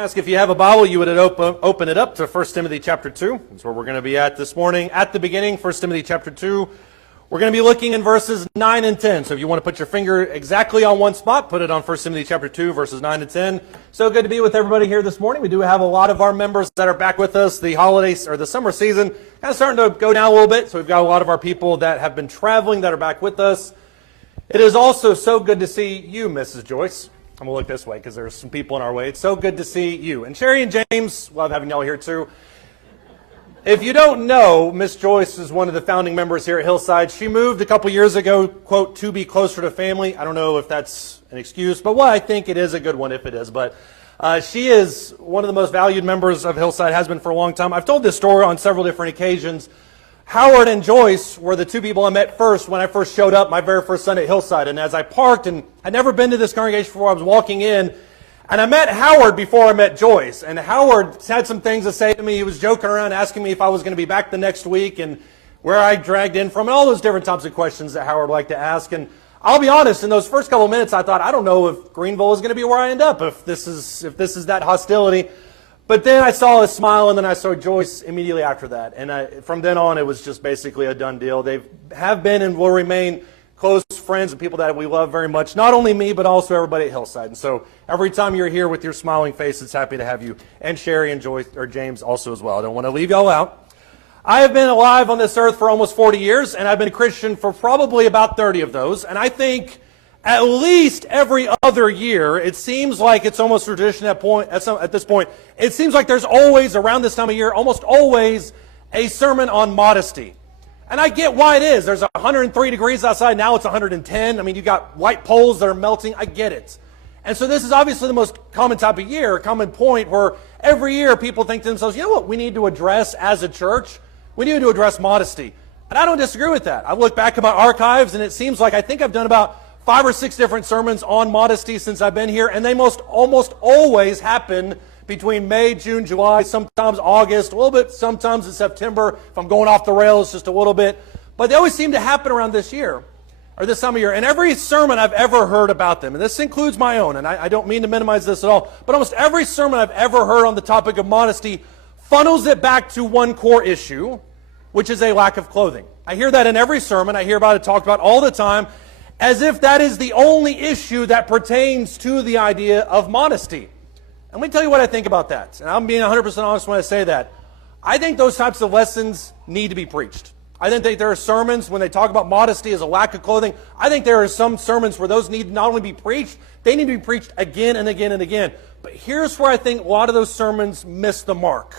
Ask if you have a Bible, you would open it up to 1 Timothy chapter 2. That's where we're going to be at this morning. At the beginning, 1 Timothy chapter 2. We're going to be looking in verses 9 and 10. So if you want to put your finger exactly on one spot, put it on 1 Timothy chapter 2, verses 9 and 10. So good to be with everybody here this morning. We do have a lot of our members that are back with us. The holidays, or the summer season, kind of starting to go down a little bit. So we've got a lot of our people that have been traveling that are back with us. It is also so good to see you, Mrs. Joyce. I'm going to look this way because there's some people in our way. It's so good to see you. And Sherry and James, love having y'all here too. If you don't know, Miss Joyce is one of the founding members here at Hillside. She moved a couple years ago, quote, to be closer to family. I don't know if that's an excuse, but I think it is a good one if it is. But she is one of the most valued members of Hillside, has been for a long time. I've told this story on several different occasions. Howard and Joyce were the two people I met first when I first showed up my very first Sunday at Hillside. And as I parked, and I'd never been to this congregation before, I was walking in, and I met Howard before I met Joyce. And Howard had some things to say to me. He was joking around, asking me if I was going to be back the next week and where I dragged in from, and all those different types of questions that Howard liked to ask. And I'll be honest, in those first couple of minutes, I thought, I don't know if Greenville is going to be where I end up, if this is that hostility. But then I saw his smile, and then I saw Joyce immediately after that. And from then on, it was just basically a done deal. They have been and will remain close friends and people that we love very much. Not only me, but also everybody at Hillside. And so every time you're here with your smiling face, it's happy to have you. And Sherry and Joyce, or James also as well. I don't want to leave y'all out. I have been alive on this earth for almost 40 years, and I've been a Christian for probably about 30 of those. And I think at least every other year, it seems like it's almost tradition at this point. It seems like there's always, around this time of year, almost always a sermon on modesty. And I get why it is. There's 103 degrees outside. Now it's 110. I mean, you've got white poles that are melting. I get it. And so this is obviously the most common type of year, a common point where every year people think to themselves, you know what we need to address as a church? We need to address modesty. And I don't disagree with that. I look back at my archives, and it seems like I think I've done about 5 or 6 different sermons on modesty since I've been here, and they almost always happen between May, June, July, sometimes August, a little bit, sometimes in September, if I'm going off the rails just a little bit. But they always seem to happen around this year, or this time of year. And every sermon I've ever heard about them, and this includes my own, and I don't mean to minimize this at all, but almost every sermon I've ever heard on the topic of modesty funnels it back to one core issue, which is a lack of clothing. I hear that in every sermon. I hear about it talked about all the time, as if that is the only issue that pertains to the idea of modesty. And let me tell you what I think about that. And I'm being 100% honest when I say that. I think those types of lessons need to be preached. I think there are sermons when they talk about modesty as a lack of clothing. I think there are some sermons where those need not only be preached, they need to be preached again and again and again. But here's where I think a lot of those sermons miss the mark,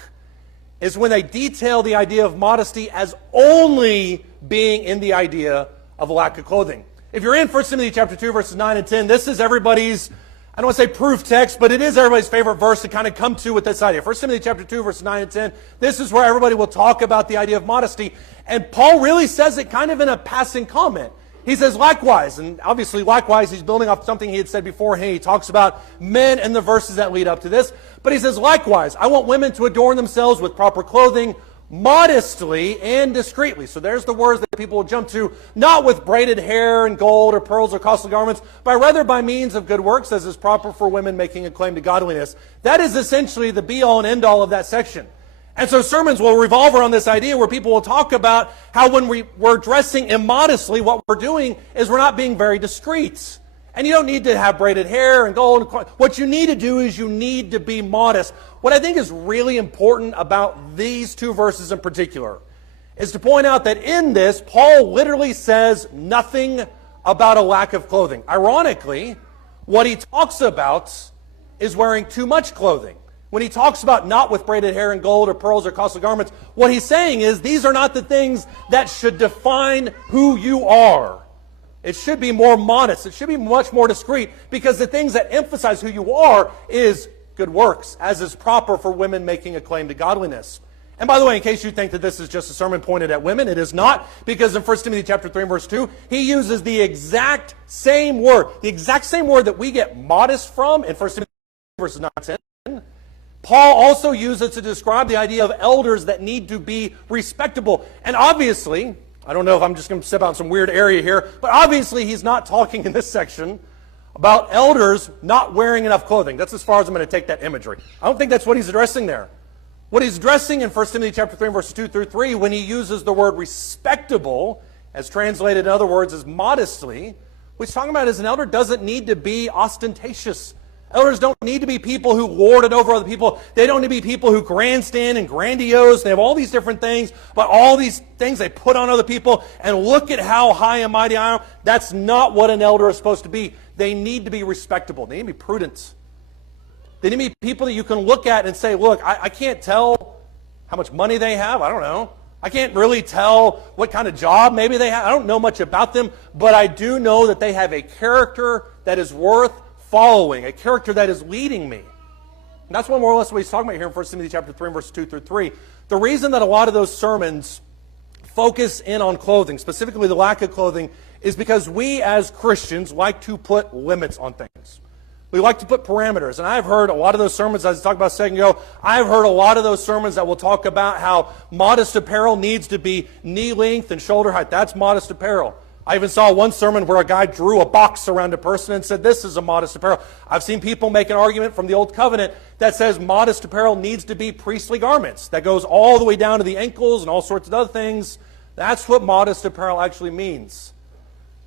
is when they detail the idea of modesty as only being in the idea of a lack of clothing. If you're in 1 Timothy chapter 2, verses 9 and 10, this is everybody's, I don't want to say proof text, but it is everybody's favorite verse to kind of come to with this idea. 1 Timothy chapter 2, verses 9 and 10, this is where everybody will talk about the idea of modesty. And Paul really says it kind of in a passing comment. He says, likewise, and obviously likewise, he's building off something he had said beforehand. He talks about men and the verses that lead up to this. But he says, likewise, I want women to adorn themselves with proper clothing, modestly and discreetly. So there's the words that people will jump to, not with braided hair and gold or pearls or costly garments, but rather by means of good works, as is proper for women making a claim to godliness. That is essentially the be-all and end-all of that section. And so sermons will revolve around this idea where people will talk about how when we're dressing immodestly, what we're doing is we're not being very discreet. And you don't need to have braided hair and gold. What you need to do is you need to be modest. What I think is really important about these 2 verses in particular is to point out that in this, Paul literally says nothing about a lack of clothing. Ironically, what he talks about is wearing too much clothing. When he talks about not with braided hair and gold or pearls or costly garments, what he's saying is these are not the things that should define who you are. It should be more modest. It should be much more discreet, because the things that emphasize who you are is good works, as is proper for women making a claim to godliness. And by the way, in case you think that this is just a sermon pointed at women, it is not, because in 1 Timothy chapter 3 and verse 2, he uses the exact same word that we get modest from in 1 Timothy verses 9 and 10. Paul also uses it to describe the idea of elders that need to be respectable. And obviously, I don't know if I'm just going to step out in some weird area here, but obviously he's not talking in this section about elders not wearing enough clothing. That's as far as I'm going to take that imagery. I don't think that's what he's addressing there. What he's addressing in 1 Timothy chapter 3, verses 2 through 3, when he uses the word respectable, as translated in other words as modestly, what he's talking about is an elder doesn't need to be ostentatious. Elders don't need to be people who lord it over other people. They don't need to be people who grandstand and grandiose. They have all these different things, but all these things they put on other people, and look at how high and mighty I am. That's not what an elder is supposed to be. They need to be respectable. They need to be prudent. They need to be people that you can look at and say, look, I can't tell how much money they have. I don't know. I can't really tell what kind of job maybe they have. I don't know much about them, but I do know that they have a character that is worth following, a character that is leading me. And that's what more or less what he's talking about here in 1 Timothy chapter 3, verses 2 through 3. The reason that a lot of those sermons focus in on clothing, specifically the lack of clothing, is because we as Christians like to put limits on things. We like to put parameters. And I've heard a lot of those sermons, as I talked about a second ago, I've heard a lot of those sermons that will talk about how modest apparel needs to be knee length and shoulder height. That's modest apparel. I even saw one sermon where a guy drew a box around a person and said, this is a modest apparel. I've seen people make an argument from the Old Covenant that says modest apparel needs to be priestly garments. That goes all the way down to the ankles and all sorts of other things. That's what modest apparel actually means.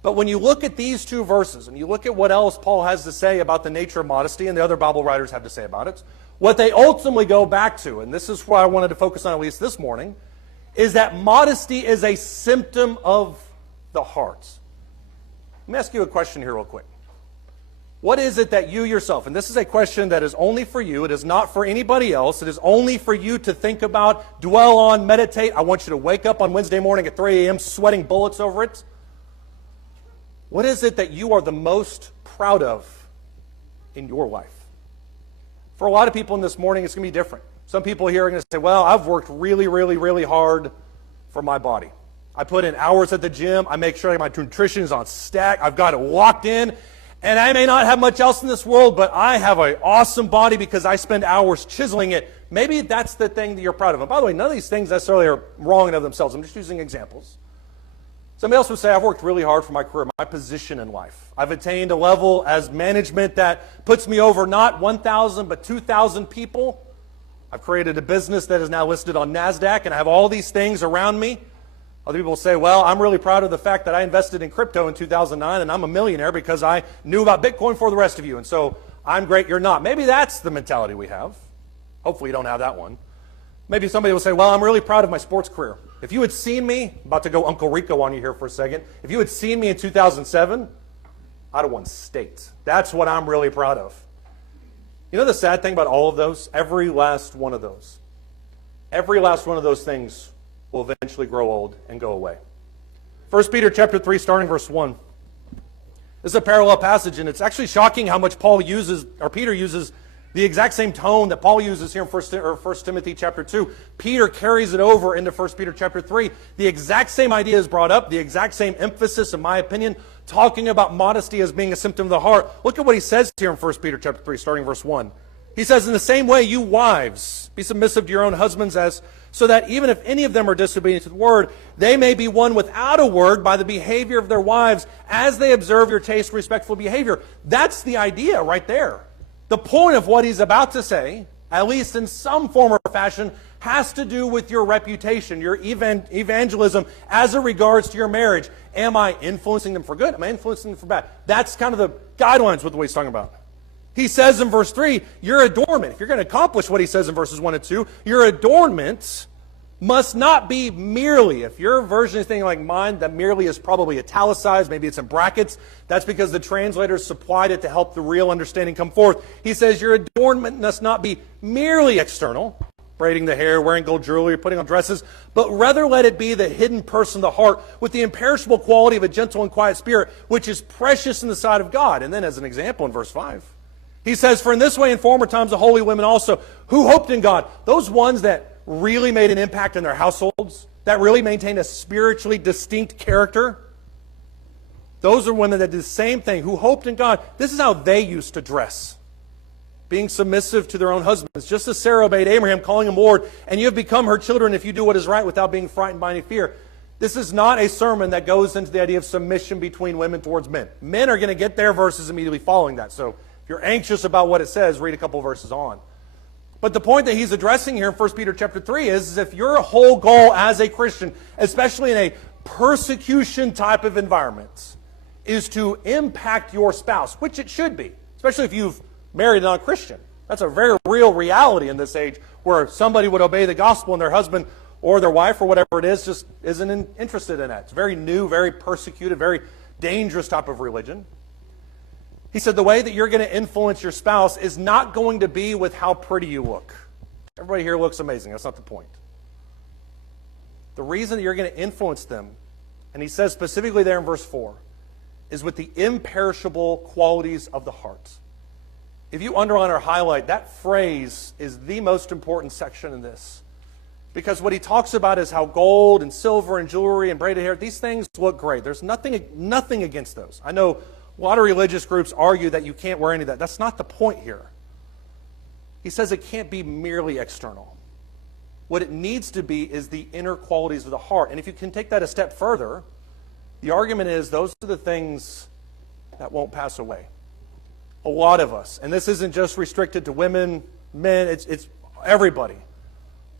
But when you look at these two verses, and you look at what else Paul has to say about the nature of modesty, and the other Bible writers have to say about it, what they ultimately go back to, and this is what I wanted to focus on at least this morning, is that modesty is a symptom of the heart. Let me ask you a question here real quick. What is it that you yourself, and this is a question that is only for you, it is not for anybody else, it is only for you to think about, dwell on, meditate. I want you to wake up on Wednesday morning at 3 a.m. sweating bullets over it. What is it that you are the most proud of in your life? For a lot of people in this morning, it's going to be different. Some people here are going to say, well, I've worked really, really, really hard for my body. I put in hours at the gym. I make sure my nutrition is on stack. I've got it locked in. And I may not have much else in this world, but I have an awesome body because I spend hours chiseling it. Maybe that's the thing that you're proud of. And by the way, none of these things necessarily are wrong in of themselves. I'm just using examples. Somebody else would say, I've worked really hard for my career, my position in life. I've attained a level as management that puts me over not 1,000 but 2,000 people. I've created a business that is now listed on NASDAQ, and I have all these things around me. Other people will say, well, I'm really proud of the fact that I invested in crypto in 2009, and I'm a millionaire because I knew about Bitcoin for the rest of you, and so I'm great, you're not. Maybe that's the mentality we have. Hopefully you don't have that one. Maybe somebody will say, well, I'm really proud of my sports career. If you had seen me, about to go Uncle Rico on you here for a second, if you had seen me in 2007, I'd have won state. That's what I'm really proud of. You know the sad thing about all of those? Every last one of those things will eventually grow old and go away. 1 Peter chapter 3, starting verse 1. This is a parallel passage, and it's actually shocking how much Peter uses the exact same tone that Paul uses here in 1 Timothy chapter 2. Peter carries it over into 1 Peter chapter 3. The exact same idea is brought up, the exact same emphasis, in my opinion, talking about modesty as being a symptom of the heart. Look at what he says here in 1 Peter chapter 3, starting verse 1. He says, in the same way, you wives, be submissive to your own husbands, so that even if any of them are disobedient to the word, they may be won without a word by the behavior of their wives, as they observe your chaste, respectful behavior. That's the idea right there. The point of what he's about to say, at least in some form or fashion, has to do with your reputation, your evangelism as it regards to your marriage. Am I influencing them for good? Am I influencing them for bad? That's kind of the guidelines with what he's talking about. He says in verse 3, your adornment, if you're going to accomplish what he says in verses 1 and 2, your adornment must not be merely, if your version is anything like mine, that merely is probably italicized, maybe it's in brackets, that's because the translators supplied it to help the real understanding come forth. He says your adornment must not be merely external, braiding the hair, wearing gold jewelry, putting on dresses, but rather let it be the hidden person of the heart with the imperishable quality of a gentle and quiet spirit, which is precious in the sight of God. And then as an example in verse 5, he says, for in this way in former times the holy women also, who hoped in God, those ones that really made an impact in their households, that really maintained a spiritually distinct character, those are women that did the same thing, who hoped in God. This is how they used to dress, being submissive to their own husbands, just as Sarah obeyed Abraham, calling him Lord, and you have become her children if you do what is right without being frightened by any fear. This is not a sermon that goes into the idea of submission between women towards men. Men are going to get their verses immediately following that. So if you're anxious about what it says, read a couple verses on. But the point that he's addressing here in 1 Peter chapter 3 is if your whole goal as a Christian, especially in a persecution type of environment, is to impact your spouse, which it should be, especially if you've married a non-Christian. That's a very real reality in this age where somebody would obey the gospel and their husband or their wife or whatever it is just isn't interested in that. It's very new, very persecuted, very dangerous type of religion. He said the way that you're going to influence your spouse is not going to be with how pretty you look. Everybody here looks amazing. That's not the point. The reason that you're going to influence them, and he says specifically there in verse 4, is with the imperishable qualities of the heart. If you underline or highlight, that phrase is the most important section in this. Because what he talks about is how gold and silver and jewelry and braided hair, these things look great. There's nothing against those. I know a lot of religious groups argue that you can't wear any of that. That's not the point here. He says it can't be merely external. What it needs to be is the inner qualities of the heart. And if you can take that a step further, the argument is those are the things that won't pass away. A lot of us, and this isn't just restricted to women, men, it's everybody.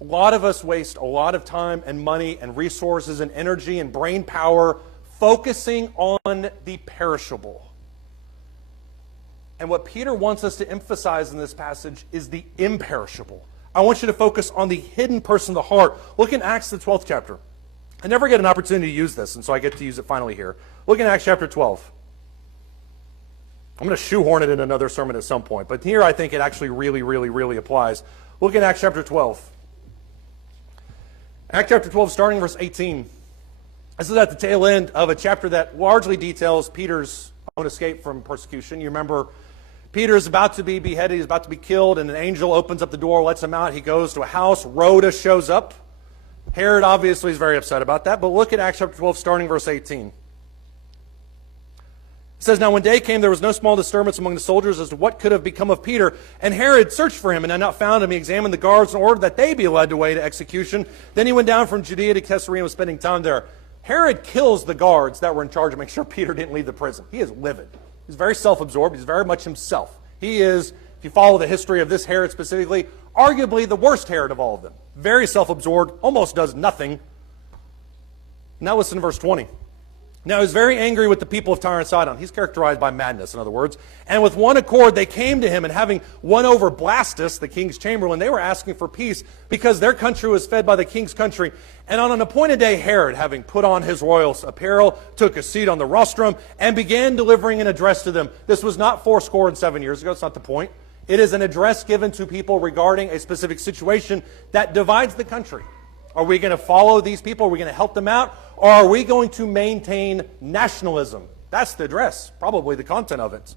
A lot of us waste a lot of time and money and resources and energy and brain power focusing on the perishable. And what Peter wants us to emphasize in this passage is the imperishable. I want you to focus on the hidden person of the heart. Look in Acts, the 12th chapter. I never get an opportunity to use this, and so I get to use it finally here. Look in Acts chapter 12. I'm going to shoehorn it in another sermon at some point, but here I think it actually really applies. Look in Acts chapter 12. Acts chapter 12, starting verse 18. This is at the tail end of a chapter that largely details Peter's own escape from persecution. You remember, Peter is about to be beheaded, he's about to be killed, and an angel opens up the door, lets him out. He goes to a house. Rhoda shows up. Herod obviously is very upset about that, but look at Acts chapter 12, starting verse 18. It says, "Now when day came, there was no small disturbance among the soldiers as to what could have become of Peter. And Herod searched for him and had not found him. He examined the guards and ordered that they be led away to execution. Then he went down from Judea to Caesarea and was spending time there." Herod kills the guards that were in charge of making sure Peter didn't leave the prison. He is livid. He's very self-absorbed. He's very much himself. He is, if you follow the history of this Herod specifically, arguably the worst Herod of all of them. Very self-absorbed, almost does nothing. Now listen to verse 20. "Now he was very angry with the people of Tyre and Sidon." He's characterized by madness, in other words. "And with one accord they came to him, and having won over Blastus, the king's chamberlain, they were asking for peace, because their country was fed by the king's country. And on an appointed day, Herod, having put on his royal apparel, took a seat on the rostrum, and began delivering an address to them." This was not 7 years ago. That's not the point. It is an address given to people regarding a specific situation that divides the country. Are we going to follow these people? Are we going to help them out? Or are we going to maintain nationalism? That's the address, probably the content of it.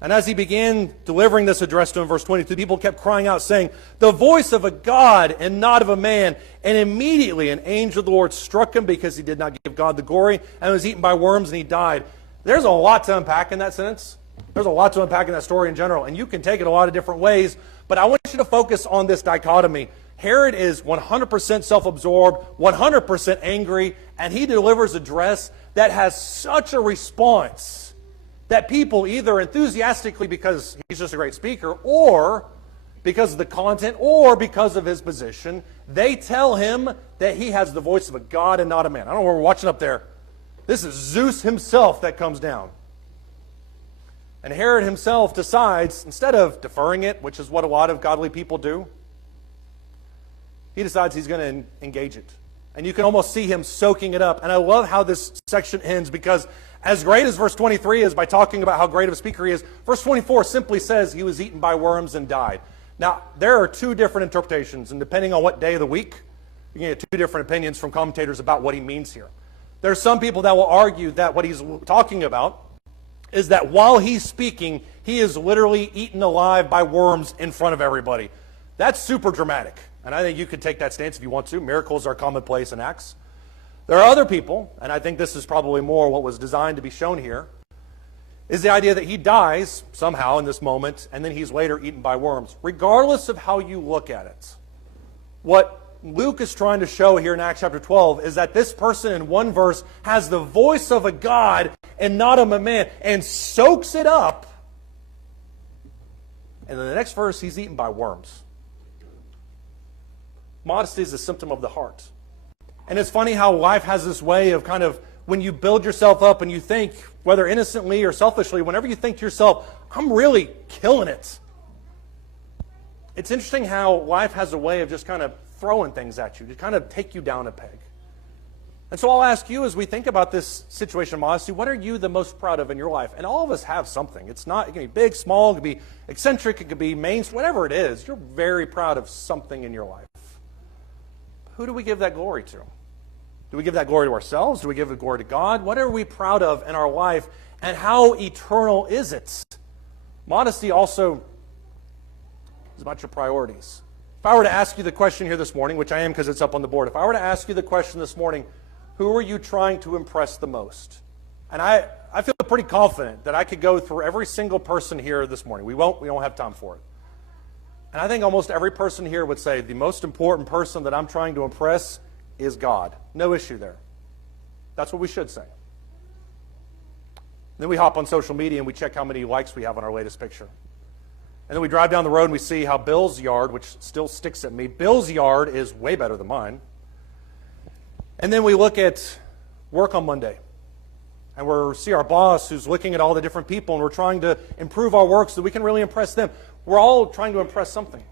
"And as he began delivering this address to him," verse 22, "people kept crying out, saying, 'The voice of a God and not of a man.' And immediately an angel of the Lord struck him because he did not give God the glory, and was eaten by worms, and he died." There's a lot to unpack in that sentence. There's a lot to unpack in that story in general, and you can take it a lot of different ways, but I want you to focus on this dichotomy. Herod is 100% self-absorbed, 100% angry, and he delivers a address that has such a response that people either enthusiastically because he's just a great speaker, or because of the content, or because of his position, they tell him that he has the voice of a God and not a man. I don't know what we're watching up there. This is Zeus himself that comes down. And Herod himself decides, instead of deferring it, which is what a lot of godly people do, he decides he's going to engage it. And you can almost see him soaking it up. And I love how this section ends, because as great as verse 23 is by talking about how great of a speaker he is, verse 24 simply says he was eaten by worms and died. Now, there are two different interpretations, and depending on what day of the week, you can get two different opinions from commentators about what he means here. There are some people that will argue that what he's talking about is that while he's speaking, he is literally eaten alive by worms in front of everybody. That's super dramatic. And I think you could take that stance if you want to. Miracles are commonplace in Acts. There are other people, and I think this is probably more what was designed to be shown here, is the idea that he dies somehow in this moment, and then he's later eaten by worms. Regardless of how you look at it, what Luke is trying to show here in Acts chapter 12 is that this person in one verse has the voice of a God and not of a man, and soaks it up. And in the next verse, he's eaten by worms. Modesty is a symptom of the heart. And it's funny how life has this way of kind of, when you build yourself up and you think, whether innocently or selfishly, whenever you think to yourself, I'm really killing it. It's interesting how life has a way of just kind of throwing things at you, to kind of take you down a peg. And so I'll ask you, as we think about this situation of modesty, what are you the most proud of in your life? And all of us have something. It can be big, small, it can be eccentric, it could be mainstream, whatever it is. You're very proud of something in your life. Who do we give that glory to? Do we give that glory to ourselves? Do we give the glory to God? What are we proud of in our life, and how eternal is it? Modesty also is about your priorities. If I were to ask you the question here this morning, which I am because it's up on the board, if I were to ask you the question this morning, who are you trying to impress the most? And I feel pretty confident that I could go through every single person here this morning. We don't have time for it. And I think almost every person here would say the most important person that I'm trying to impress is God. No issue there. That's what we should say. Then we hop on social media and we check how many likes we have on our latest picture. And then we drive down the road and we see how Bill's yard, which still sticks at me, Bill's yard is way better than mine. And then we look at work on Monday. And we see our boss who's looking at all the different people, and we're trying to improve our work so that we can really impress them. We're all trying to impress something.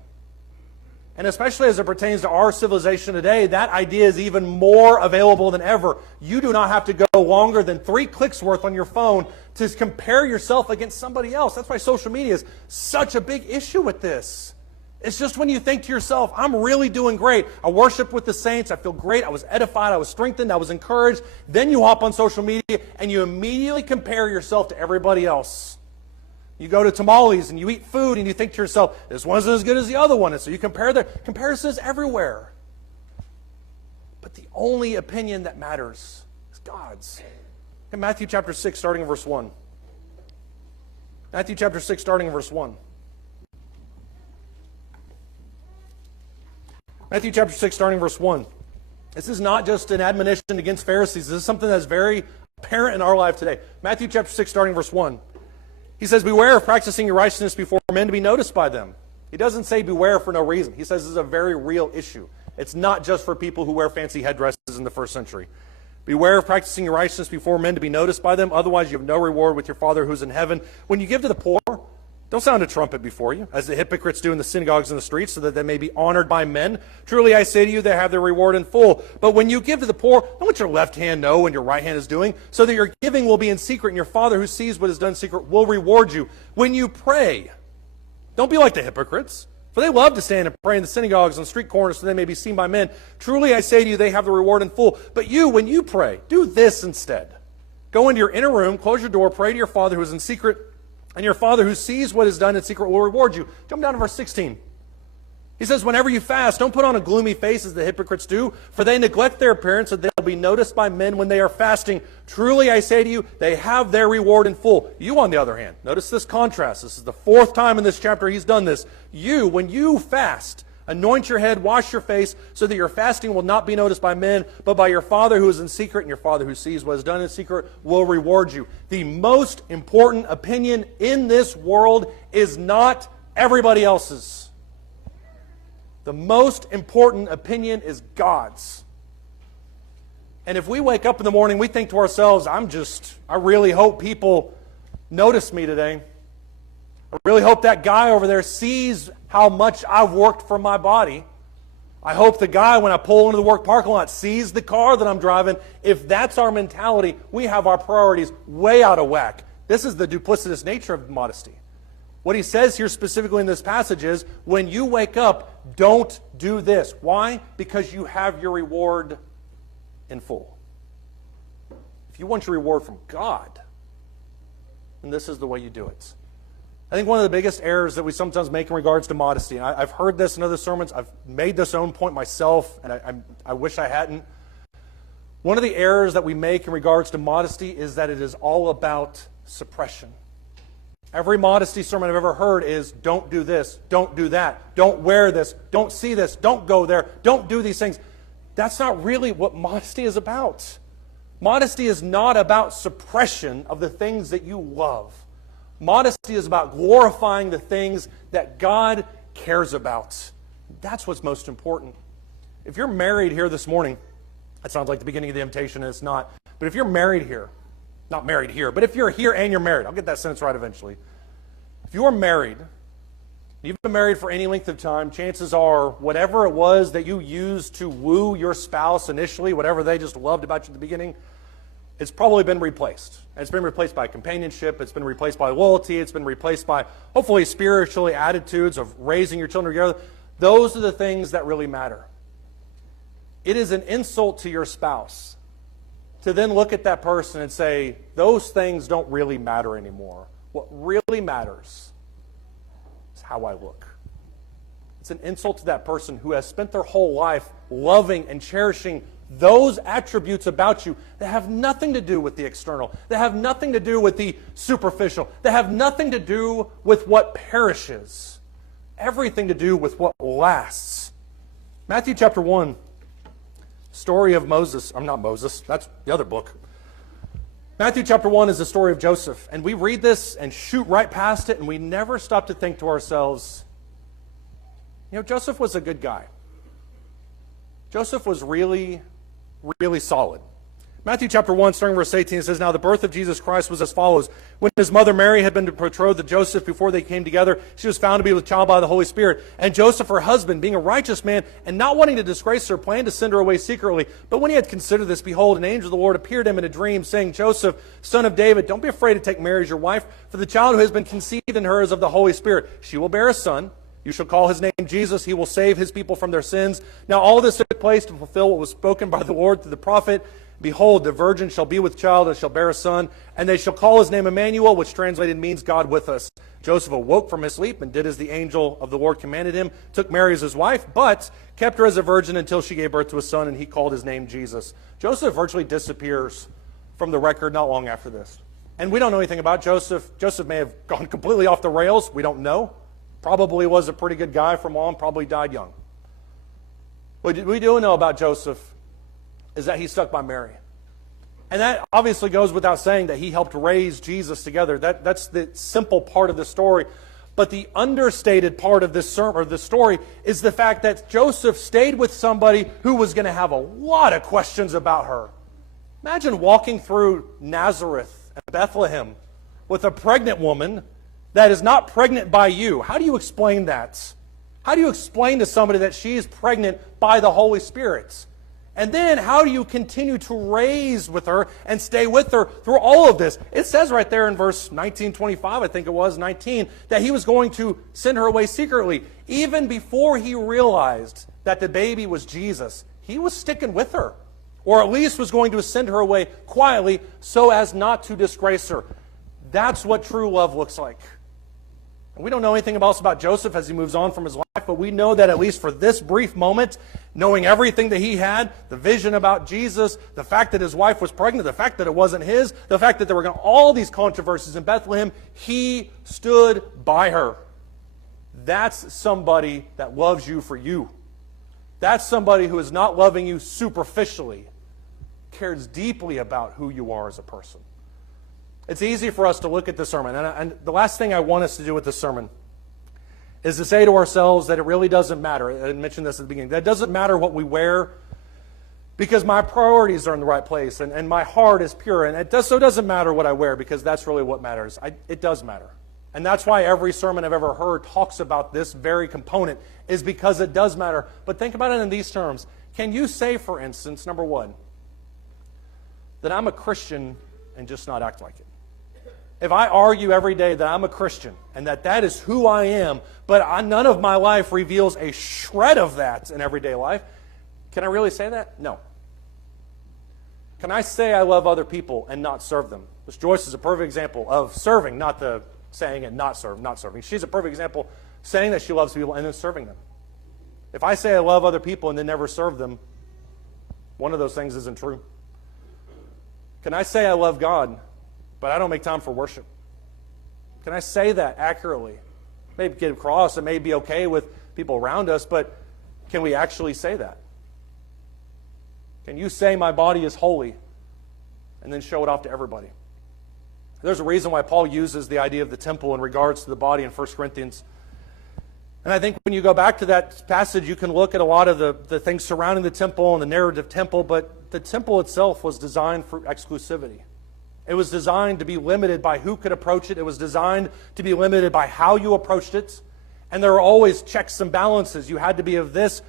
And especially as it pertains to our civilization today, that idea is even more available than ever. You do not have to go longer than 3 clicks worth on your phone to compare yourself against somebody else. That's why social media is such a big issue with this. It's just when you think to yourself, I'm really doing great. I worship with the saints. I feel great. I was edified. I was strengthened. I was encouraged. Then you hop on social media and you immediately compare yourself to everybody else. You go to tamales and you eat food and you think to yourself, this one's as good as the other one. And so you compare the comparisons everywhere. But the only opinion that matters is God's. In Matthew chapter 6, starting in verse 1. Matthew chapter 6, starting in verse 1. Matthew chapter 6, starting in verse 1. This is not just an admonition against Pharisees. This is something that's very apparent in our life today. Matthew chapter 6, starting in verse 1. He says, beware of practicing your righteousness before men to be noticed by them. He doesn't say beware for no reason. He says this is a very real issue. It's not just for people who wear fancy headdresses in the first century. Beware of practicing your righteousness before men to be noticed by them. Otherwise you have no reward with your Father who's in heaven. When you give to the poor, don't sound a trumpet before you, as the hypocrites do in the synagogues and the streets, so that they may be honored by men. Truly I say to you, they have their reward in full. But when you give to the poor, don't let your left hand know what your right hand is doing, so that your giving will be in secret, and your Father who sees what is done in secret will reward you. When you pray, don't be like the hypocrites, for they love to stand and pray in the synagogues and the street corners, so they may be seen by men. Truly I say to you, they have the reward in full. But you, when you pray, do this instead. Go into your inner room, close your door, pray to your Father who is in secret, and your Father who sees what is done in secret will reward you. Jump down to verse 16. He says, whenever you fast, don't put on a gloomy face as the hypocrites do, for they neglect their appearance, so they'll be noticed by men when they are fasting. Truly I say to you, they have their reward in full. You, on the other hand, notice this contrast. This is the 4th time in this chapter he's done this. You, when you fast, anoint your head, wash your face, so that your fasting will not be noticed by men, but by your Father who is in secret, and your Father who sees what is done in secret will reward you. The most important opinion in this world is not everybody else's. The most important opinion is God's. And if we wake up in the morning, we think to ourselves, I really hope people notice me today. I really hope that guy over there sees how much I've worked for my body. I hope the guy, when I pull into the work parking lot, sees the car that I'm driving. If that's our mentality, we have our priorities way out of whack. This is the duplicitous nature of modesty. What he says here specifically in this passage is, when you wake up, don't do this. Why? Because you have your reward in full. If you want your reward from God, then this is the way you do it. I think one of the biggest errors that we sometimes make in regards to modesty, and I've heard this in other sermons, I've made this own point myself, and I wish I hadn't. One of the errors that we make in regards to modesty is that it is all about suppression. Every modesty sermon I've ever heard is don't do this, don't do that, don't wear this, don't see this, don't go there, don't do these things. That's not really what modesty is about. Modesty is not about suppression of the things that you love. Modesty is about glorifying the things that God cares about. That's what's most important. If you're married here this morning, that sounds like the beginning of the invitation, and it's not. But if you're married here, not married here, but if you're here and you're married, I'll get that sentence right eventually. If you are married, you've been married for any length of time, chances are whatever it was that you used to woo your spouse initially, whatever they just loved about you at the beginning, it's probably been replaced. And it's been replaced by companionship, it's been replaced by loyalty, it's been replaced by hopefully spiritually attitudes of raising your children together. Those are the things that really matter. It is an insult to your spouse to then look at that person and say, those things don't really matter anymore. What really matters is how I look. It's an insult to that person who has spent their whole life loving and cherishing those attributes about you that have nothing to do with the external, that have nothing to do with the superficial, that have nothing to do with what perishes, everything to do with what lasts. Matthew chapter 1. Story of Moses. I'm not Moses. That's the other book. Matthew chapter 1 is the story of Joseph. And we read this and shoot right past it, and we never stop to think to ourselves, Joseph was a good guy. Joseph was really, really solid. Matthew chapter 1, starting verse 18, it says, Now the birth of Jesus Christ was as follows. When his mother Mary had been betrothed to Joseph before they came together, she was found to be with child by the Holy Spirit. And Joseph, her husband, being a righteous man, and not wanting to disgrace her, planned to send her away secretly. But when he had considered this, behold, an angel of the Lord appeared to him in a dream, saying, Joseph, son of David, don't be afraid to take Mary as your wife, for the child who has been conceived in her is of the Holy Spirit. She will bear a son. You shall call his name Jesus. He will save his people from their sins. Now all this took place to fulfill what was spoken by the Lord through the prophet. Behold, the virgin shall be with child and shall bear a son, and they shall call his name Emmanuel, which translated means God with us. Joseph awoke from his sleep and did as the angel of the Lord commanded him, took Mary as his wife, but kept her as a virgin until she gave birth to a son, and he called his name Jesus. Joseph virtually disappears from the record not long after this. And we don't know anything about Joseph. Joseph may have gone completely off the rails. We don't know. Probably was a pretty good guy from on, probably died young. What we do know about Joseph is that he stuck by Mary. And that obviously goes without saying that he helped raise Jesus together. That's the simple part of the story. But the understated part of this sermon, or the story, is the fact that Joseph stayed with somebody who was going to have a lot of questions about her. Imagine walking through Nazareth and Bethlehem with a pregnant woman that is not pregnant by you. How do you explain that? How do you explain to somebody that she is pregnant by the Holy Spirit? And then how do you continue to raise with her and stay with her through all of this? It says right there in verse 19:25, I think it was, 19, that he was going to send her away secretly. Even before he realized that the baby was Jesus, he was sticking with her. Or at least was going to send her away quietly so as not to disgrace her. That's what true love looks like. And we don't know anything else about Joseph as he moves on from his life, but we know that at least for this brief moment, knowing everything that he had, the vision about Jesus, the fact that his wife was pregnant, the fact that it wasn't his, the fact that there were all these controversies in Bethlehem, he stood by her. That's somebody that loves you for you. That's somebody who is not loving you superficially, cares deeply about who you are as a person. It's easy for us to look at the sermon, and the last thing I want us to do with this sermon is to say to ourselves that it really doesn't matter. I mentioned this at the beginning. That it doesn't matter what we wear because my priorities are in the right place and my heart is pure. And it doesn't matter what I wear because that's really what matters. It does matter. And that's why every sermon I've ever heard talks about this very component is because it does matter. But think about it in these terms. Can you say, for instance, number one, that I'm a Christian and just not act like it? If I argue every day that I'm a Christian and that is who I am, but none of my life reveals a shred of that in everyday life, can I really say that? No. Can I say I love other people and not serve them? Miss Joyce is a perfect example of serving, not the saying and not serving. She's a perfect example saying that she loves people and then serving them. If I say I love other people and then never serve them, one of those things isn't true. Can I say I love God, but I don't make time for worship? Can I say that accurately? Maybe get across, it may be okay with people around us, but can we actually say that? Can you say my body is holy and then show it off to everybody? There's a reason why Paul uses the idea of the temple in regards to the body in 1 Corinthians. And I think when you go back to that passage, you can look at a lot of the things surrounding the temple and the narrative temple, but the temple itself was designed for exclusivity. It was designed to be limited by who could approach it. It was designed to be limited by how you approached it. And there were always checks and balances. You had to be of this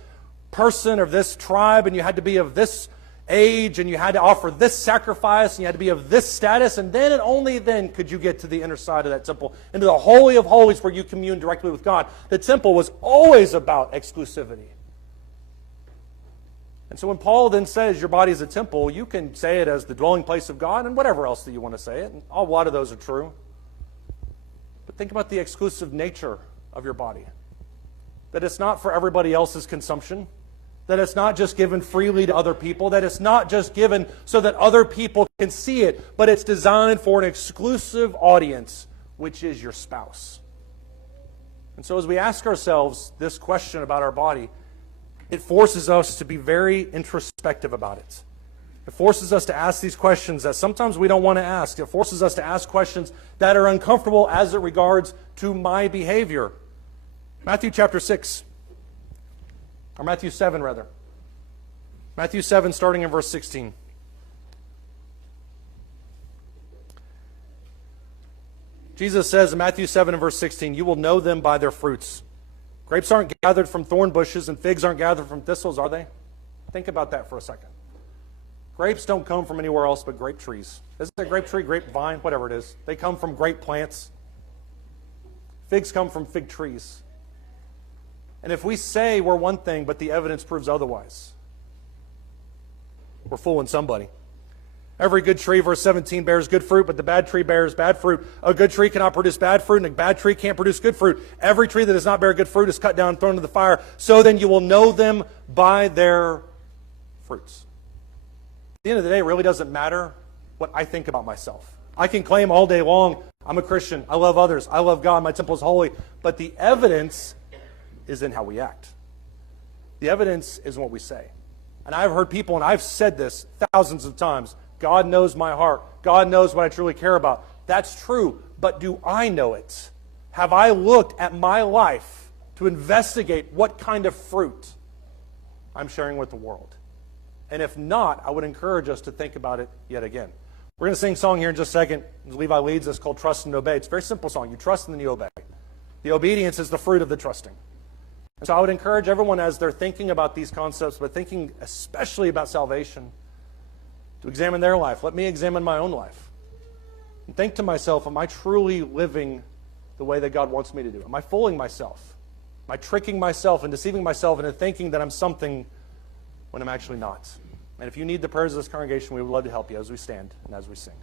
person or this tribe, and you had to be of this age, and you had to offer this sacrifice, and you had to be of this status, and then and only then could you get to the inner side of that temple, into the Holy of Holies where you commune directly with God. The temple was always about exclusivity. And so when Paul then says your body is a temple, you can say it as the dwelling place of God and whatever else that you want to say it. And a lot of those are true. But think about the exclusive nature of your body. That it's not for everybody else's consumption. That it's not just given freely to other people. That it's not just given so that other people can see it. But it's designed for an exclusive audience, which is your spouse. And so as we ask ourselves this question about our body, it forces us to be very introspective about it. It forces us to ask these questions that sometimes we don't want to ask. It forces us to ask questions that are uncomfortable as it regards to my behavior. Matthew chapter 6. Or Matthew 7, rather. Matthew 7, starting in verse 16. Jesus says in Matthew 7 and verse 16, "You will know them by their fruits. Grapes aren't gathered from thorn bushes, and figs aren't gathered from thistles, are they?" Think about that for a second. Grapes don't come from anywhere else but grape trees. Isn't it a grape tree, grapevine, whatever it is? They come from grape plants. Figs come from fig trees. And if we say we're one thing, but the evidence proves otherwise, we're fooling somebody. Every good tree, verse 17, bears good fruit, but the bad tree bears bad fruit. A good tree cannot produce bad fruit, and a bad tree can't produce good fruit. Every tree that does not bear good fruit is cut down and thrown into the fire. So then you will know them by their fruits. At the end of the day, it really doesn't matter what I think about myself. I can claim all day long, I'm a Christian, I love others, I love God, my temple is holy. But the evidence is in how we act. The evidence is in what we say. And I've heard people, and I've said this thousands of times, God knows my heart. God knows what I truly care about. That's true, but do I know it? Have I looked at my life to investigate what kind of fruit I'm sharing with the world? And if not, I would encourage us to think about it yet again. We're going to sing a song here in just a second. Levi leads us, called Trust and Obey. It's a very simple song. You trust and then you obey. The obedience is the fruit of the trusting. And so I would encourage everyone, as they're thinking about these concepts, but thinking especially about salvation, to examine their life. Let me examine my own life. And think to myself, am I truly living the way that God wants me to do? Am I fooling myself? Am I tricking myself and deceiving myself into thinking that I'm something when I'm actually not? And if you need the prayers of this congregation, we would love to help you as we stand and as we sing.